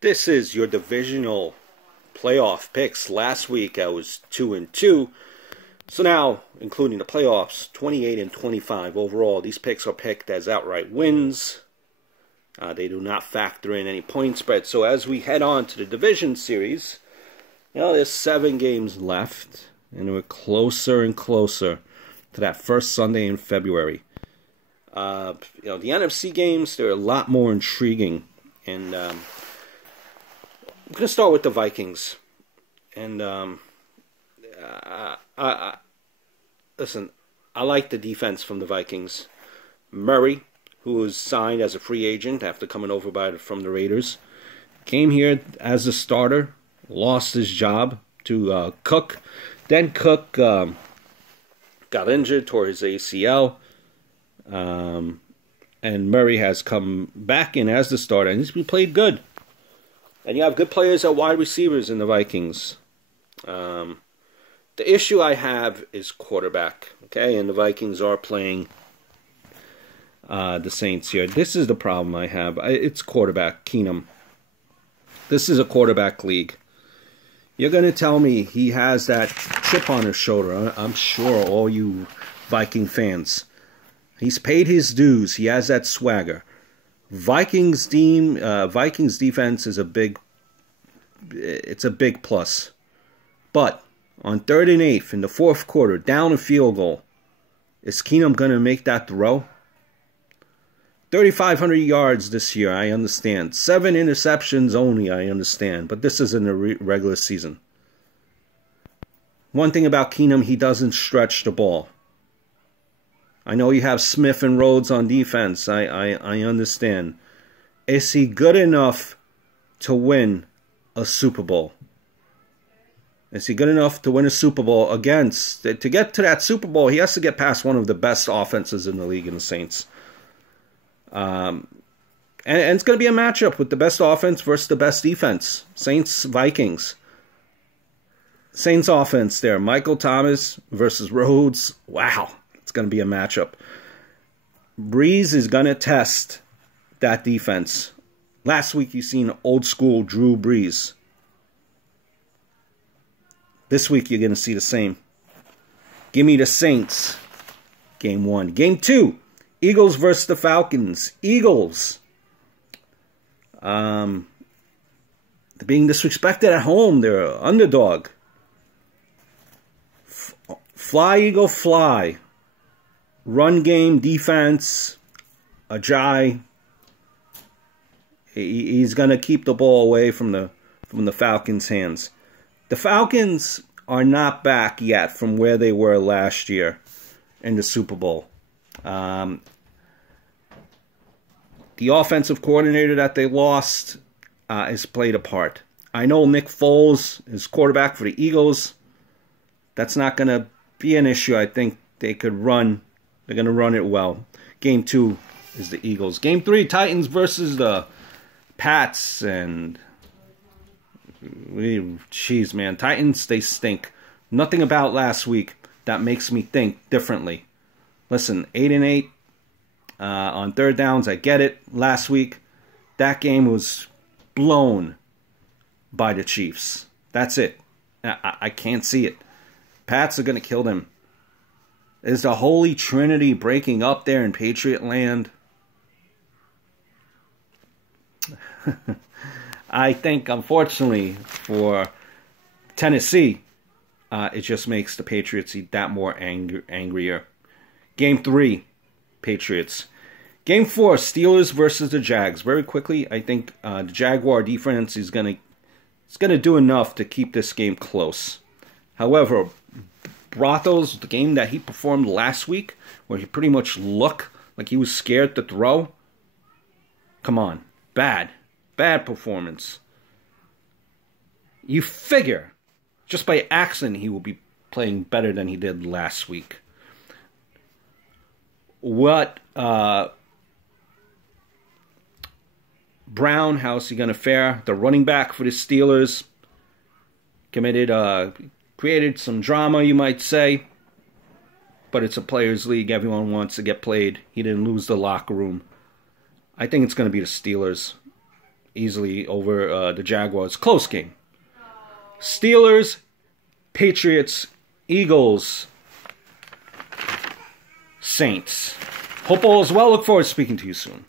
This is your divisional playoff picks. Last week I was 2-2. So now, including the playoffs, 28 and 25 overall. These picks are picked as outright wins. They do not factor in any point spread. So as we head on to the division series, there's 7 games left, and we're closer and closer to that first Sunday in February. The NFC games, they're a lot more intriguing, and I'm going to start with the Vikings. And listen, I like the defense from the Vikings. Murray, who was signed as a free agent after coming over from the Raiders, came here as a starter, lost his job to Cook. Then Cook got injured, tore his ACL. And Murray has come back in as the starter, and he's played good. And you have good players at wide receivers in the Vikings. The issue I have is quarterback, okay? And the Vikings are playing the Saints here. This is the problem I have. It's quarterback, Keenum. This is a quarterback league. You're going to tell me he has that chip on his shoulder. I'm sure all you Viking fans. He's paid his dues. He has that swagger. Vikings defense is a big plus. But on 3rd and 8 in the fourth quarter, down a field goal, is Keenum going to make that throw? 3,500 yards this year, I understand. 7 interceptions only, I understand. But this is in the regular season. One thing about Keenum, he doesn't stretch the ball. I know you have Smith and Rhodes on defense. I understand. Is he good enough to win a Super Bowl? Is he good enough to win a Super Bowl against... To get to that Super Bowl, he has to get past one of the best offenses in the league in the Saints. And it's going to be a matchup with the best offense versus the best defense. Saints-Vikings. Saints offense there. Michael Thomas versus Rhodes. Wow. It's going to be a matchup. Breeze is going to test that defense. Last week you seen old school Drew Brees. This week you're going to see the same. Give me the Saints. Game 1. Game 2. Eagles versus the Falcons. Eagles. They're being disrespected at home. They're an underdog. Fly, Eagle, fly. Run game, defense, Ajay. He's going to keep the ball away from the Falcons' hands. The Falcons are not back yet from where they were last year in the Super Bowl. The offensive coordinator that they lost has played a part. I know Nick Foles is quarterback for the Eagles. That's not going to be an issue. I think they could run. They're going to run it well. Game 2 is the Eagles. Game 3, Titans versus the Pats. And, jeez, man, Titans, they stink. Nothing about last week that makes me think differently. Listen, 8 and 8 on 3rd downs. I get it. Last week, that game was blown by the Chiefs. That's it. I can't see it. Pats are going to kill them. Is the Holy Trinity breaking up there in Patriot land? I think, unfortunately, for Tennessee, it just makes the Patriots that more angrier. Game 3, Patriots. Game 4, Steelers versus the Jags. Very quickly, I think the Jaguar defense is going to do enough to keep this game close. However, Brothos, the game that he performed last week, where he pretty much looked like he was scared to throw. Come on. Bad performance. You figure, just by accident, he will be playing better than he did last week. What Brown, how's he going to fare? The running back for the Steelers created some drama, you might say. But it's a players' league. Everyone wants to get played. He didn't lose the locker room. I think it's going to be the Steelers. easily over the Jaguars. Close game. Steelers, Patriots, Eagles, Saints. Hope all is well. Look forward to speaking to you soon.